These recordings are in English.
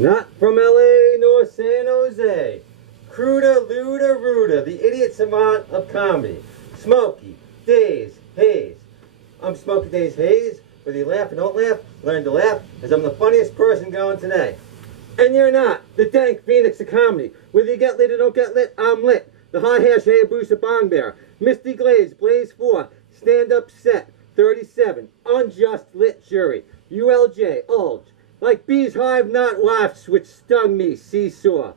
Not from LA nor San Jose. Cruda, Luda, Ruda, the idiot savant of comedy. Smokey Daze Haze. I'm Smokey Daze Haze. Whether you laugh or don't laugh, learn to laugh, as I'm the funniest person going today. And you're not. The dank phoenix of comedy. Whether you get lit or don't get lit, I'm lit. The high hash Hayabusa Bong Bear. Misty Glaze, Blaze 4, Stand-Up Set, 37, Unjust Lit Jury, ULJ, ULJ. Like bees hive not wafts which stung me, seesaw.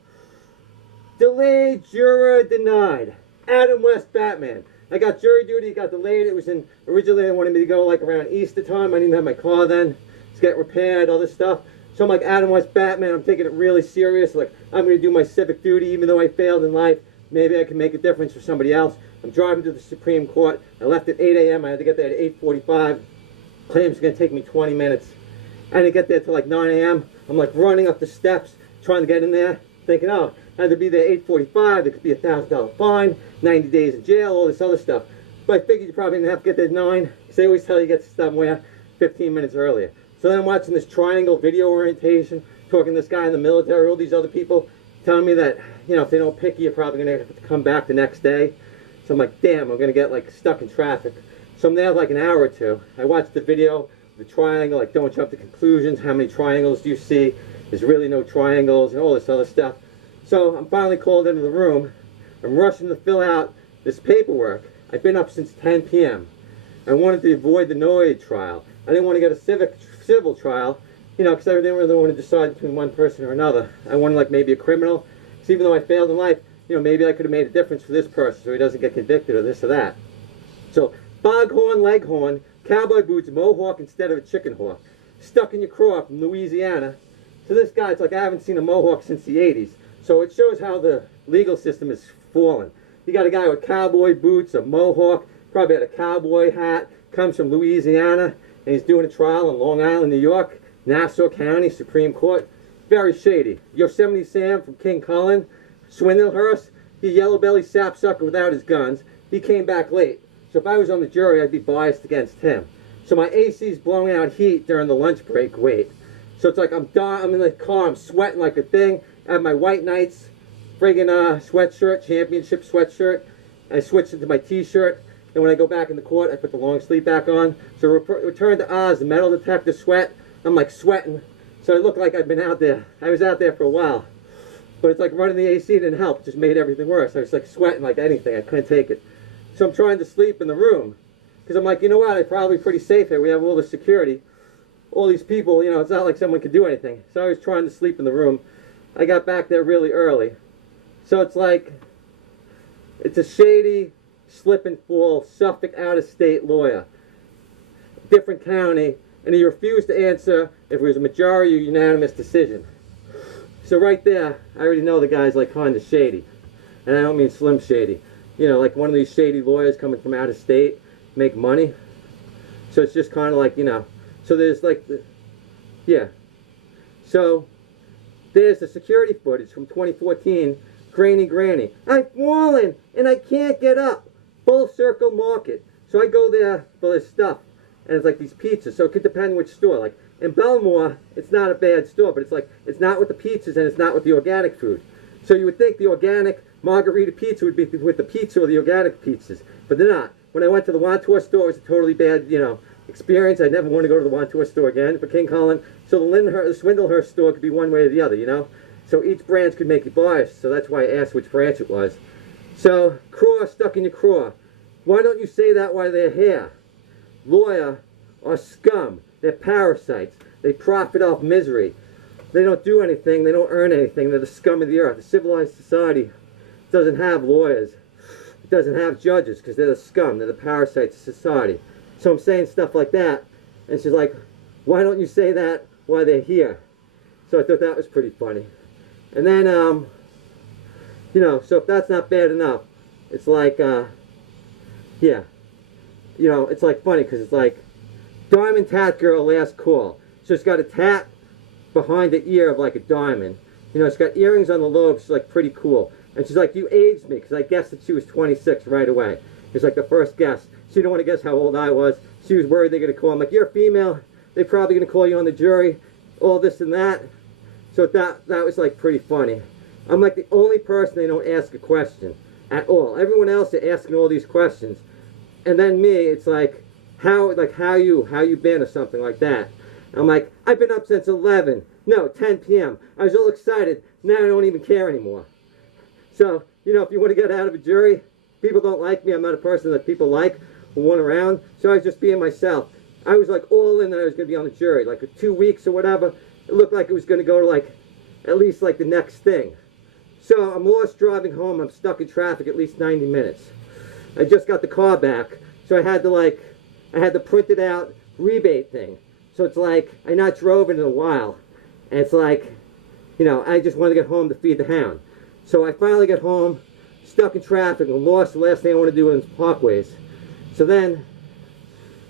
Delayed, juror denied. Adam West, Batman. I got jury duty, it got delayed. It was in, originally they wanted me to go like around Easter time. I didn't have my car then. To get repaired, all this stuff. So I'm like Adam West, Batman. I'm taking it really serious. Like, I'm going to do my civic duty even though I failed in life. Maybe I can make a difference for somebody else. I'm driving to the Supreme Court. I left at 8 a.m. I had to get there at 8:45. Claims it's going to take me 20 minutes. I didn't get there till like 9 a.m. I'm like running up the steps, trying to get in there, thinking, oh, I had to be there at 8:45. There could be a $1,000 fine, 90 days in jail, all this other stuff. But I figured you probably didn't have to get there at 9, because they always tell you to get somewhere 15 minutes earlier. So then I'm watching this triangle video orientation, talking to this guy in the military, all these other people, telling me that, you know, if they don't pick you, you're probably going to have to come back the next day. So I'm like, damn, I'm going to get like stuck in traffic. So I'm there like an hour or two. I watched the video, the triangle, like don't jump to conclusions. How many triangles do you see? There's really no triangles and all this other stuff. So I'm finally called into the room. I'm rushing to fill out this paperwork. I've been up since 10 p.m. I wanted to avoid the Noid trial. I didn't want to get a civil trial, you know, because I didn't really want to decide between one person or another. I wanted like maybe a criminal. Because even though I failed in life, you know, maybe I could have made a difference for this person so he doesn't get convicted or this or that. So, foghorn, leghorn, cowboy boots, mohawk instead of a chicken hawk. Stuck in your craw from Louisiana. So this guy, it's like I haven't seen a mohawk since the 80s. So it shows how the legal system is fallen. You got a guy with cowboy boots, a mohawk, probably had a cowboy hat, comes from Louisiana, and he's doing a trial in Long Island, New York, Nassau County, Supreme Court. Very shady. Yosemite Sam from King Cullen, Swindlehurst, he yellow-belly sapsucker without his guns. He came back late. So if I was on the jury, I'd be biased against him. So my AC's blowing out heat during the lunch break wait. So it's like I'm in the car, I'm sweating like a thing. I have my White Knights friggin' sweatshirt, championship sweatshirt. I switched it to my t-shirt. And when I go back in the court, I put the long sleeve back on. So return to Oz, the metal detector sweat. I'm like sweating. So it looked like I'd been out there. I was out there for a while. But it's like running the AC didn't help. It just made everything worse. I was like sweating like anything. I couldn't take it. So I'm trying to sleep in the room. Because I'm like, you know what? I'm probably pretty safe here. We have all the security. All these people, you know, it's not like someone could do anything. So I was trying to sleep in the room. I got back there really early. So it's like, it's a shady, slip and fall, Suffolk out-of-state lawyer. Different county. And he refused to answer if it was a majority or unanimous decision. So right there, I already know the guy's like kind of shady. And I don't mean slim shady. You know, like one of these shady lawyers coming from out of state, make money. So it's just kind of like, you know. So there's like, yeah. So there's the security footage from 2014, Grainy Granny. I've fallen and I can't get up. Full Circle Market. So I go there for this stuff. And it's like these pizzas. So it could depend which store. Like in Belmore, it's not a bad store, but it's like, it's not with the pizzas and it's not with the organic food. So you would think the organic margarita pizza would be with the pizza or the organic pizzas, but they're not. When I went to the Wantour store, it was a totally bad, you know, experience. I never want to go to the Wantour store again for King Cullen. So the Swindlehurst store could be one way or the other, you know. So each branch could make you biased. So that's why I asked which branch it was. So craw stuck in your craw. Why don't you say that while they're here? Lawyer are scum. They're parasites. They profit off misery. They don't do anything. They don't earn anything. They're the scum of the earth. A civilized society doesn't have lawyers. It doesn't have judges because they're the scum. They're the parasites of society. So I'm saying stuff like that. And she's like, why don't you say that while they're here? So I thought that was pretty funny. And then, you know, so if that's not bad enough, it's like, yeah. You know, it's like funny because it's like, Diamond Tat Girl last call. So it's got a tat behind the ear of like a diamond. You know, it's got earrings on the lobes. She's like pretty cool. And she's like, you aged me, because I guessed that she was 26 right away. It's like the first guess. She didn't want to guess how old I was. She was worried they're going to call. I'm like, you're a female. They're probably going to call you on the jury. All this and that. So that was like pretty funny. I'm like the only person they don't ask a question at all. Everyone else are asking all these questions, and then me, it's like how you been or something like that. I'm like, I've been up since 11. No, 10 p.m. I was all excited. Now I don't even care anymore. So, you know, if you want to get out of a jury, people don't like me. I'm not a person that people like or want around. So I was just being myself. I was like all in that I was going to be on the jury. Like 2 weeks or whatever, it looked like it was going to go to like at least like the next thing. So I'm lost driving home. I'm stuck in traffic at least 90 minutes. I just got the car back. So I had to print it out rebate thing. So it's like, I not drove in a while. And it's like, you know, I just wanted to get home to feed the hound. So I finally get home, stuck in traffic, and lost. The last thing I want to do is parkways. So then,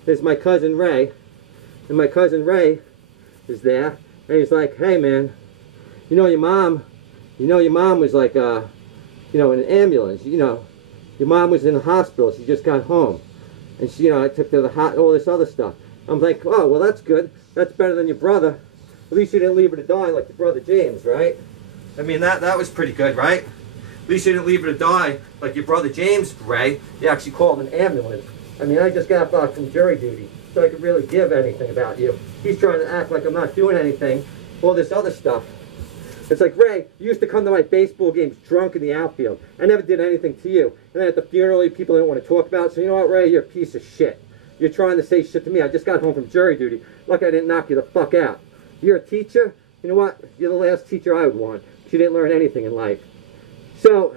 there's my cousin Ray. And my cousin Ray is there. And he's like, hey man, you know your mom was like, you know, in an ambulance. You know, your mom was in the hospital. She just got home. And she, you know, I took her to the all this other stuff. I'm like, oh, well, that's good. That's better than your brother. At least you didn't leave her to die like your brother James, right? I mean, that was pretty good, right? At least you didn't leave her to die like your brother James, Ray. He actually called an ambulance. I mean, I just got back from jury duty, so I could really give anything about you. He's trying to act like I'm not doing anything, all this other stuff. It's like, Ray, you used to come to my baseball games drunk in the outfield. I never did anything to you. And then at the funeral, people didn't want to talk about it. So you know what, Ray? You're a piece of shit. You're trying to say shit to me. I just got home from jury duty. Like I didn't knock you the fuck out. You're a teacher? You know what? You're the last teacher I would want. She didn't learn anything in life. So,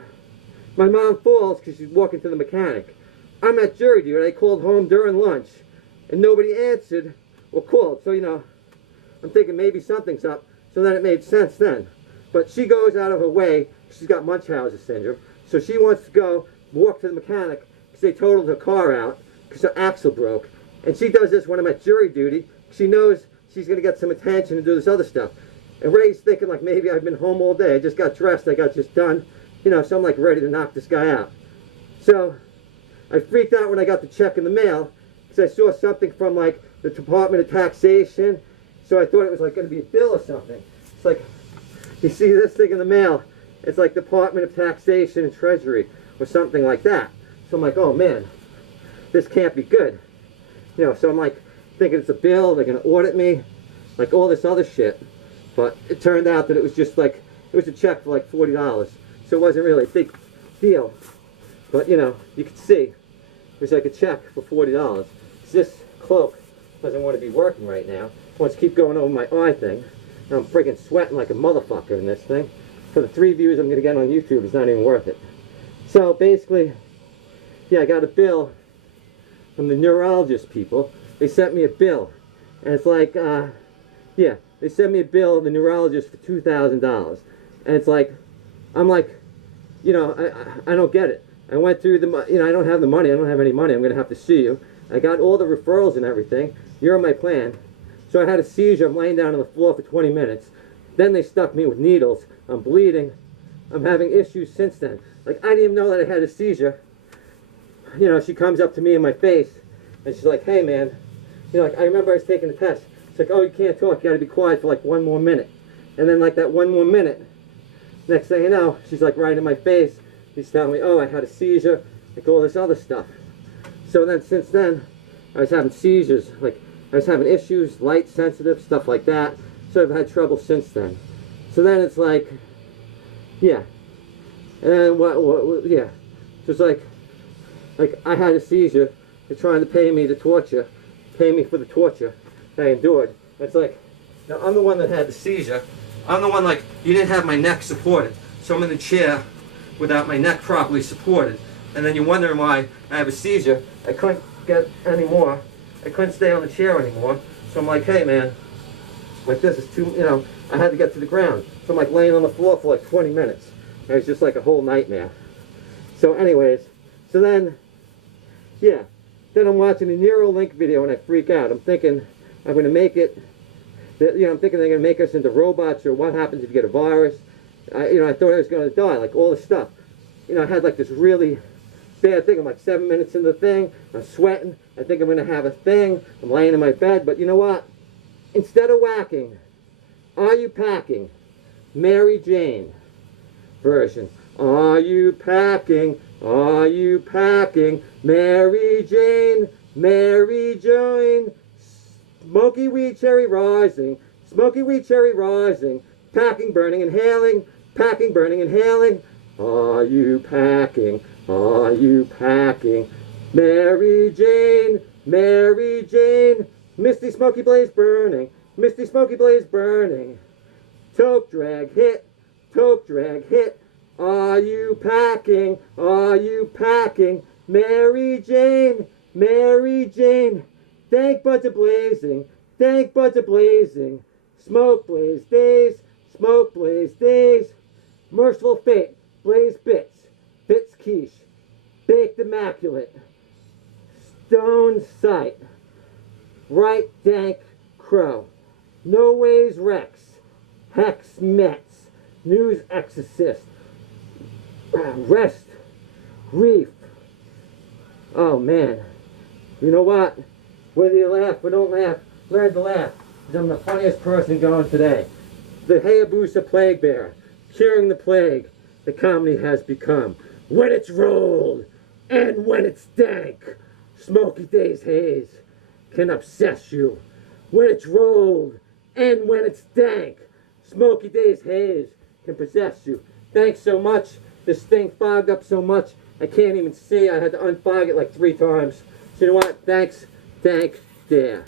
my mom falls because she's walking to the mechanic. I'm at jury duty. I called home during lunch. And nobody answered or called. So, you know, I'm thinking maybe something's up. So then it made sense then. But she goes out of her way. She's got Munchausen syndrome. So she wants to go walk to the mechanic because they totaled her car out because her axle broke. And she does this when I'm at jury duty. She knows she's going to get some attention and do this other stuff. And Ray's thinking like maybe I've been home all day. I just got dressed. I got just done. You know, so I'm like ready to knock this guy out. So I freaked out when I got the check in the mail because I saw something from like the Department of Taxation. So I thought it was like going to be a bill or something. It's like, you see this thing in the mail. It's like Department of Taxation and Treasury or something like that. So I'm like, oh man, this can't be good. You know, so I'm like thinking it's a bill, they're going to audit me, like all this other shit. But it turned out that it was just like, it was a check for like $40. So it wasn't really a big deal. But you know, you could see, it was like a check for $40. This cloak doesn't want to be working right now. It wants to keep going over my eye thing. And I'm freaking sweating like a motherfucker in this thing. For the 3 views I'm going to get on YouTube, it's not even worth it. So basically, yeah, I got a bill from the neurologist people. They sent me a bill. And it's like, yeah, they sent me a bill, the neurologist, for $2,000. And it's like, I'm like, you know, I don't get it. I went through the, you know, I don't have the money. I don't have any money. I'm going to have to sue you. I got all the referrals and everything. You're on my plan. So I had a seizure. I'm laying down on the floor for 20 minutes. Then they stuck me with needles. I'm bleeding. I'm having issues since then. Like, I didn't even know that I had a seizure. You know, she comes up to me in my face, and she's like, hey, man. You know, like, I remember I was taking the test. It's like, oh, you can't talk. You got to be quiet for, like, 1 more minute. And then, like, that 1 more minute, next thing you know, she's, like, right in my face. She's telling me, oh, I had a seizure, like, all this other stuff. So then, since then, I was having seizures, like, I was having issues, light sensitive, stuff like that. So I've had trouble since then. So then it's like, yeah. And yeah. So it's like I had a seizure. They're trying to pay me for the torture I endured. It's like, now I'm the one that had the seizure. I'm the one, like, you didn't have my neck supported. So I'm in the chair without my neck properly supported. And then you're wondering why I have a seizure. I couldn't get any more. I couldn't stay on the chair anymore. So I'm like, hey man, like this is too, you know, I had to get to the ground. So I'm like laying on the floor for like 20 minutes. It was just like a whole nightmare. So anyways, so then, yeah, then I'm watching a Neuralink video and I freak out. I'm thinking I'm going to make it, you know, I'm thinking they're going to make us into robots or what happens if you get a virus. You know, I thought I was going to die, like all this stuff. You know, I had like this really bad thing. I'm like 7 minutes into the thing. I'm sweating. I think I'm going to have a thing. I'm laying in my bed. But you know what? Instead of whacking, are you packing? Mary Jane version. Are you packing? Are you packing? Mary Jane, Mary Jane. Smoky weed cherry rising, smoky weed cherry rising. Packing, burning, inhaling, packing, burning, inhaling. Are you packing? Are you packing? Mary Jane, Mary Jane. Misty smoky blaze burning, misty smoky blaze burning. Toke drag hit, toke drag hit. Are you packing? Are you packing? Mary Jane, Mary Jane. Dank buds blazing, dank buds blazing. Smoke blaze daze, smoke blaze daze. Merciful fate, blaze bits, bits quiche. Baked immaculate. Stone sight. Right dank crow. No ways Rex. Hex Mets. News exorcist. Rest. Grief. Oh man. You know what? Whether you laugh or don't laugh, learn to laugh. Because I'm the funniest person going today. The Hayabusa plague bearer. Curing the plague the comedy has become. When it's rolled and when it's dank. Smokey Daze Haze can obsess you. When it's rolled and when it's dank. Smokey Daze Haze can possess you. Thanks so much. This thing fogged up so much I can't even see. I had to unfog it like 3 times. So you know what? Thanks. Thank there.